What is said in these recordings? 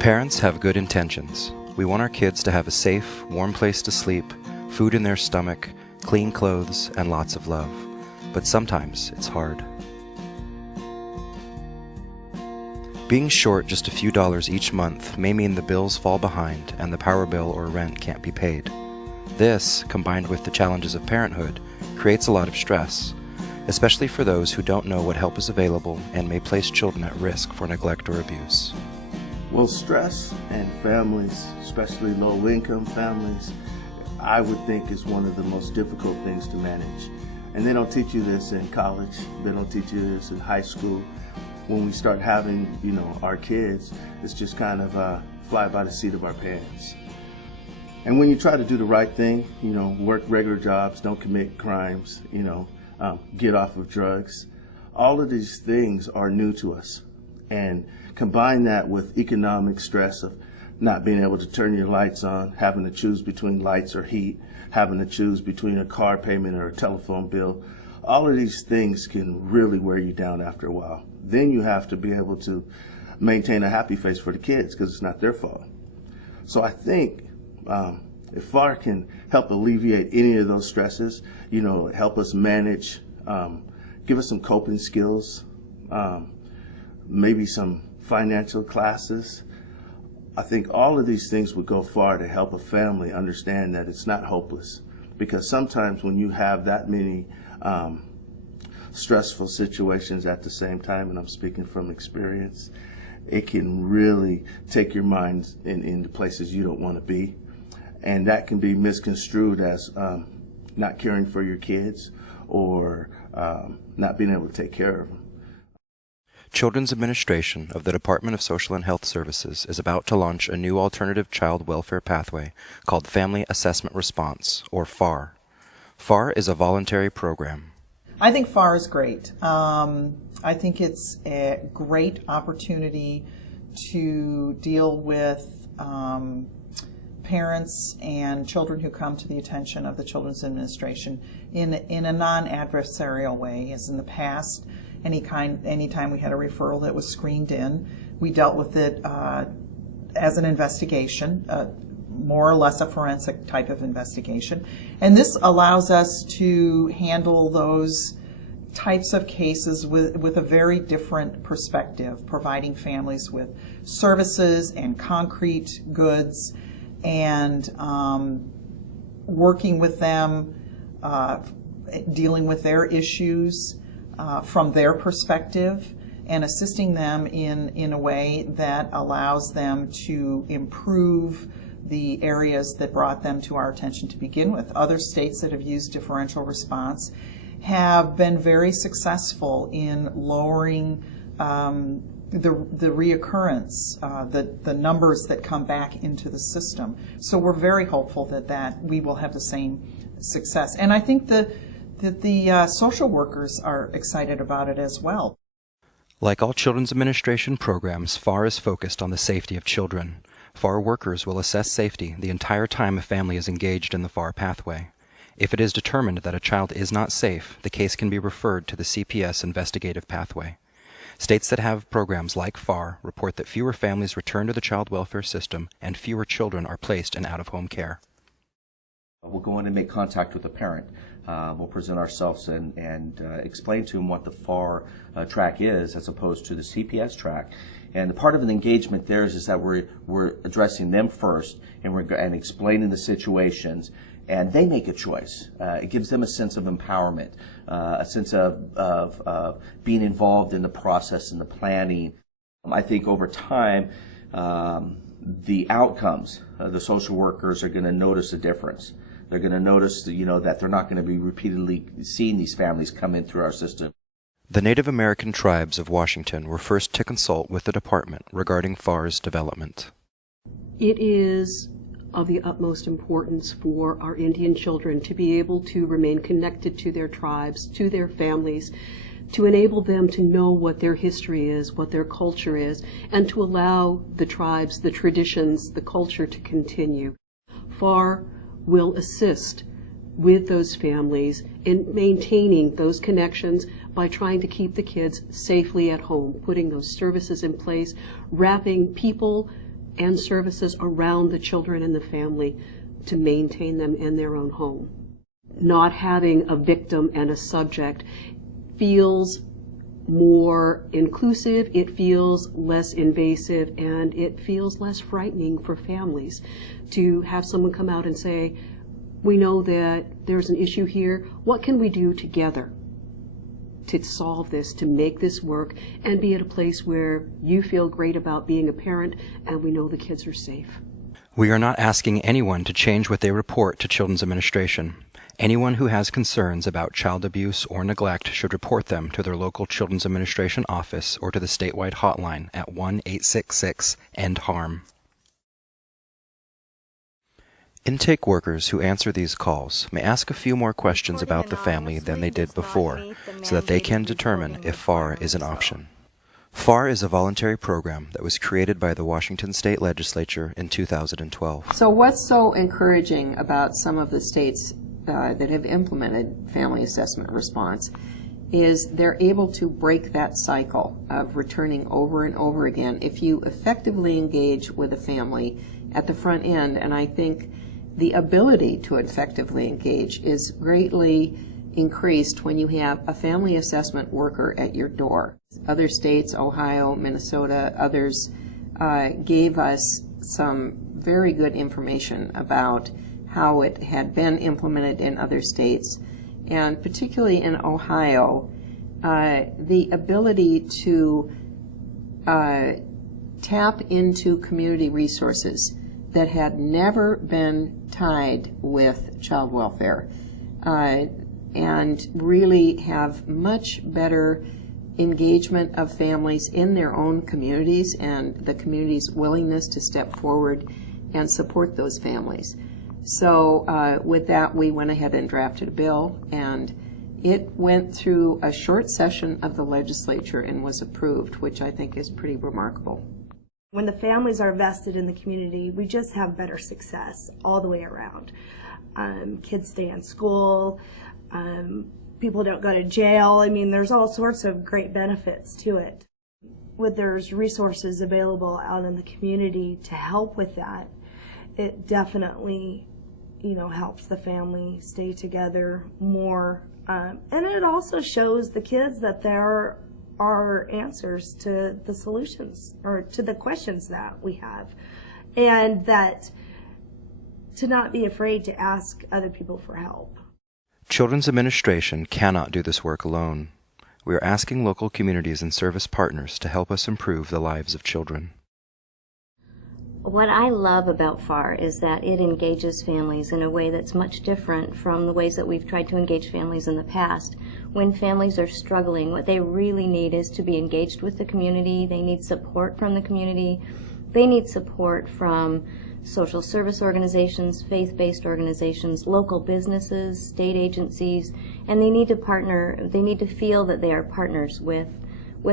Parents have good intentions. We want our kids to have a safe, warm place to sleep, food in their stomach, clean clothes, and lots of love. But sometimes it's hard. Being short just a few dollars each month may mean the bills fall behind and the power bill or rent can't be paid. This, combined with the challenges of parenthood, creates a lot of stress, especially for those who don't know what help is available and may place children at risk for neglect or abuse. Well, stress and families, especially low-income families, I would think is one of the most difficult things to manage. And they don't teach you this in college. They don't teach you this in high school. When we start having, our kids, it's just kind of fly by the seat of our pants. And when you try to do the right thing, work regular jobs, don't commit crimes, get off of drugs, all of these things are new to us. And combine that with economic stress of not being able to turn your lights on, having to choose between lights or heat, having to choose between a car payment or a telephone bill. All of these things can really wear you down after a while. Then you have to be able to maintain a happy face for the kids because it's not their fault. So I think if FAR can help alleviate any of those stresses, help us manage, give us some coping skills, maybe some financial classes, I think all of these things would go far to help a family understand that it's not hopeless. Because sometimes when you have that many stressful situations at the same time, and I'm speaking from experience, it can really take your mind into places you don't want to be. And that can be misconstrued as not caring for your kids or not being able to take care of them. Children's Administration of the Department of Social and Health Services is about to launch a new alternative child welfare pathway called Family Assessment Response, or FAR. FAR is a voluntary program. I think FAR is great. I think it's a great opportunity to deal with parents and children who come to the attention of the Children's Administration in a non-adversarial way. As in the past, anytime we had a referral that was screened in, we dealt with it as an investigation, more or less a forensic type of investigation. And this allows us to handle those types of cases with a very different perspective, providing families with services and concrete goods and working with them, dealing with their issues from their perspective, and assisting them in a way that allows them to improve the areas that brought them to our attention to begin with. Other states that have used differential response have been very successful in lowering the reoccurrence, the numbers that come back into the system. So we're very hopeful that we will have the same success. And I think that the social workers are excited about it as well. Like all Children's Administration programs, FAR is focused on the safety of children. FAR workers will assess safety the entire time a family is engaged in the FAR pathway. If it is determined that a child is not safe, the case can be referred to the CPS investigative pathway. States that have programs like FAR report that fewer families return to the child welfare system and fewer children are placed in out-of-home care. We'll go in and make contact with the parent. We'll present ourselves and explain to them what the FAR track is as opposed to the CPS track. And the part of an engagement there is that we're addressing them first and explaining the situations, and they make a choice. It gives them a sense of empowerment, a sense of being involved in the process and the planning. I think over time, the outcomes, the social workers are going to notice a difference. They're going to notice that they're not going to be repeatedly seeing these families come in through our system. The Native American tribes of Washington were first to consult with the department regarding FAR's development. It is of the utmost importance for our Indian children to be able to remain connected to their tribes, to their families, to enable them to know what their history is, what their culture is, and to allow the tribes, the traditions, the culture to continue. FAR will assist with those families in maintaining those connections by trying to keep the kids safely at home, putting those services in place, wrapping people and services around the children and the family to maintain them in their own home. Not having a victim and a subject feels more inclusive, it feels less invasive, and it feels less frightening for families to have someone come out and say, we know that there's an issue here, what can we do together to solve this, to make this work, and be at a place where you feel great about being a parent and we know the kids are safe. We are not asking anyone to change what they report to Children's Administration. Anyone who has concerns about child abuse or neglect should report them to their local Children's Administration office or to the statewide hotline at 1-866-END-HARM. Intake workers who answer these calls may ask a few more questions about the family than they did before, so that they can determine if FAR is an option. FAR is a voluntary program that was created by the Washington State Legislature in 2012. So what's so encouraging about some of the states that have implemented family assessment response is they're able to break that cycle of returning over and over again if you effectively engage with a family at the front end. And I think the ability to effectively engage is greatly increased when you have a family assessment worker at your door. Other states, Ohio, Minnesota, others, gave us some very good information about how it had been implemented in other states, and particularly in Ohio, the ability to tap into community resources that had never been tied with child welfare and really have much better engagement of families in their own communities and the community's willingness to step forward and support those families. So with that, we went ahead and drafted a bill, and it went through a short session of the legislature and was approved, which I think is pretty remarkable. When the families are vested in the community, we just have better success all the way around. Kids stay in school, people don't go to jail. I mean, there's all sorts of great benefits to it. When there's resources available out in the community to help with that, it definitely, helps the family stay together more. And it also shows the kids that there are answers to the solutions or to the questions that we have. And that to not be afraid to ask other people for help. Children's Administration cannot do this work alone. We are asking local communities and service partners to help us improve the lives of children. What I love about FAR is that it engages families in a way that's much different from the ways that we've tried to engage families in the past. When families are struggling, what they really need is to be engaged with the community. They need support from the community. They need support from social service organizations, faith-based organizations, local businesses, state agencies, and they need to partner, they need to feel that they are partners with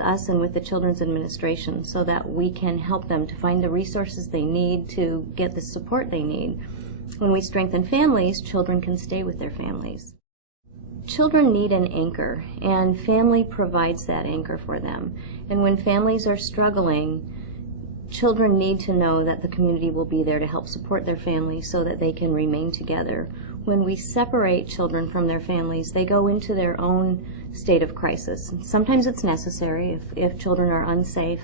us and with the Children's Administration so that we can help them to find the resources they need to get the support they need. When we strengthen families, children can stay with their families. Children need an anchor, and family provides that anchor for them. And when families are struggling, children need to know that the community will be there to help support their families so that they can remain together. When we separate children from their families, they go into their own state of crisis. Sometimes it's necessary if children are unsafe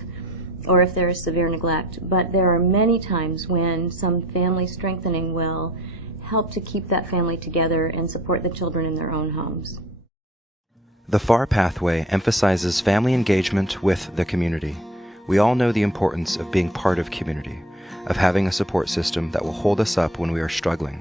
or if there is severe neglect, but there are many times when some family strengthening will help to keep that family together and support the children in their own homes. The FAR pathway emphasizes family engagement with the community. We all know the importance of being part of community, of having a support system that will hold us up when we are struggling.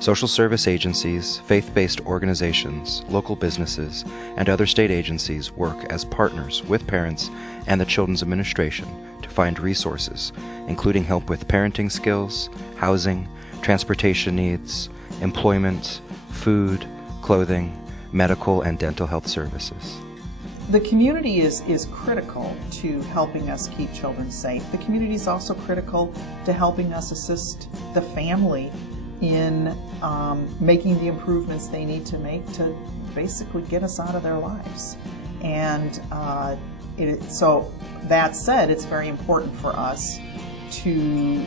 Social service agencies, faith-based organizations, local businesses, and other state agencies work as partners with parents and the Children's Administration to find resources, including help with parenting skills, housing, transportation needs, employment, food, clothing, medical and dental health services. The community is critical to helping us keep children safe. The community is also critical to helping us assist the family in making the improvements they need to make to basically get us out of their lives. And so that said, it's very important for us to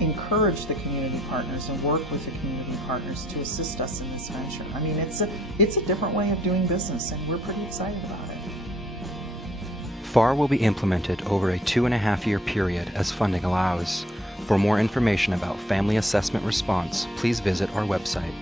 encourage the community partners and work with the community partners to assist us in this venture. I mean, it's a different way of doing business, and we're pretty excited about it. FAR will be implemented over a 2.5-year period as funding allows. For more information about Family Assessment Response, please visit our website.